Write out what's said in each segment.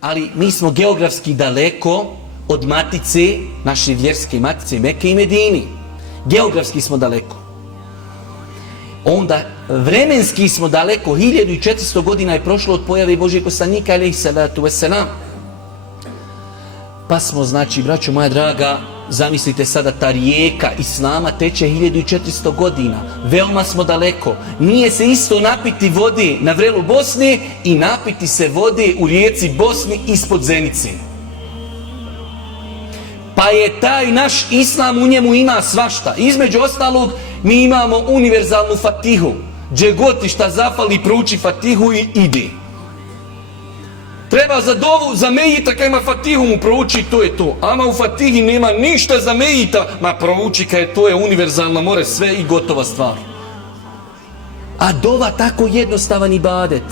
Ali mi smo geografski daleko od matice, naše vjerske matice Mekke i Medini. Geografski smo daleko. Onda vremenski smo daleko, 1400 godina je prošlo od pojave Božijeg poslanika, alejhi salatu vesselam. Pa smo, znači, braćo moja draga, zamislite sada, ta rijeka Islama teče 1400 godina. Veoma smo daleko. Nije se isto napiti vode na vrelu Bosne i napiti se vode u rijeci Bosni ispod Zenice. Pa je taj naš Islam, u njemu ima svašta. Između ostalog, mi imamo univerzalnu fatihu. Gdje god ti šta zafali, prouči fatihu i ide. Treba za dovu, za mejita, kaj ima fatihu mu prouči, to je to. Ama u fatihi nema ništa za mejita, ma prouči kaj to je univerzalna, more sve i gotova stvar. A dova tako jednostavan ibadet.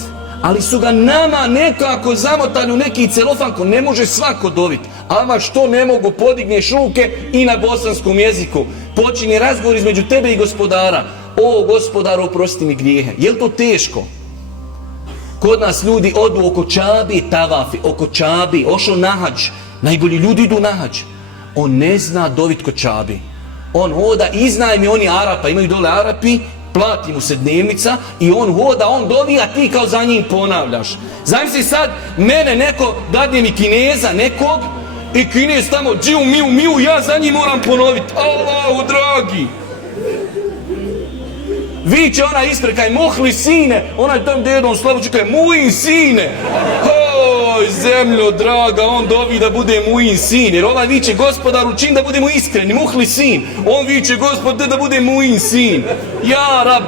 Ali su ga nama nekako zamotani u neki celofan ko ne može svako dovit. Ama što ne mogu, podigneš ruke i na bosanskom jeziku. Počinje razgovor između tebe i gospodara. O gospodaru, oprosti mi grijehe. Je li to teško? Kod nas ljudi odu oko Čabi, tavafi, oko Čabi, ošao na hađ. Najbolji ljudi idu na hađ. On ne zna dovit kod Čabi. On hoda, iznajmi oni Arapa, imaju dole Arapi, plati mu se dnevnica i on hoda, on dovi, a ti kao za njim ponavljaš. Zamisli sad, mene neko, dadne mi Kineza nekog, i Kinez tamo, džiu, miu, ja za njim moram ponoviti. Allahu dragi! Viće ona ispred, kaj mohli sine, onaj tam dedom slavući, kaj muin sine. Oj, zemljo draga, on dovi da bude muin sin, jer ovaj viće gospodaru, čim da budemo iskreni, muhli sin. On viće gospod da bude muin sin. Ja, rab.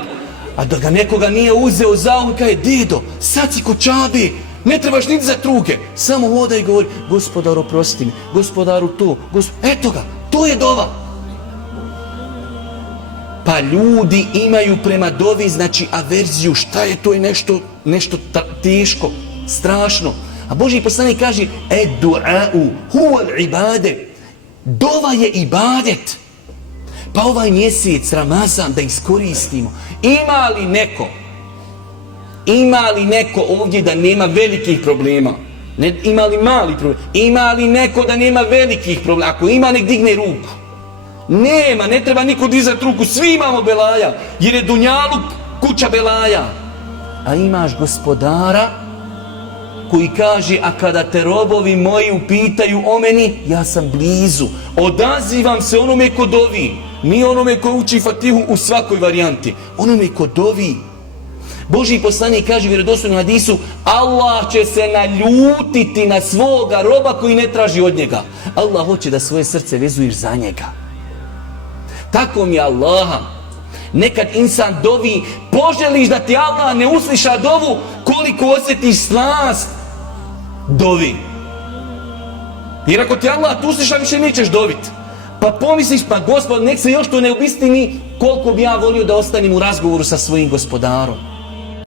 A da ga nekoga nije uzeo za um, kaj dedo, sad si ko Čabi, ne trebaš niti za truke. Samo hoda i govori, gospodaru oprosti mi, gospodaru to, eto ga, to je dova. Pa ljudi imaju prema dovi, znači, averziju, šta je to, je nešto teško, strašno. A Božji poslanik kaže, du'a'u huwal ibade. Dova je ibadet. Pa ovaj mjesec, Ramazan, da iskoristimo. Ima li neko ovdje da nema velikih problema? Ima li mali problem? Ima li neko da nema velikih problema? Ako ima, nek digne ruku. Nema, ne treba niko dizati ruku, svi imamo belaja, jer je dunjaluk kuća belaja. A imaš gospodara koji kaže, a kada te robovi moji upitaju o meni, ja sam blizu. Odazivam se onome ko dovi, ni onome ko uči fatihu u svakoj varijanti, onome ko dovi. Božji poslanik kaže u vjerodostojnom hadisu, Allah će se naljutiti na svoga roba koji ne traži od njega. Allah hoće da svoje srce vezuješ za njega. Tako mi Allaha. Nekad insan dovi, poželiš da ti Allah ne usliša dovu, koliko osjetiš slast dovi. Jer ako ti Allah tu usliša, više nećeš dovit. Pa pomisliš, pa Gospod, nek se još to ne obistini, koliko bi ja volio da ostanem u razgovoru sa svojim gospodarom.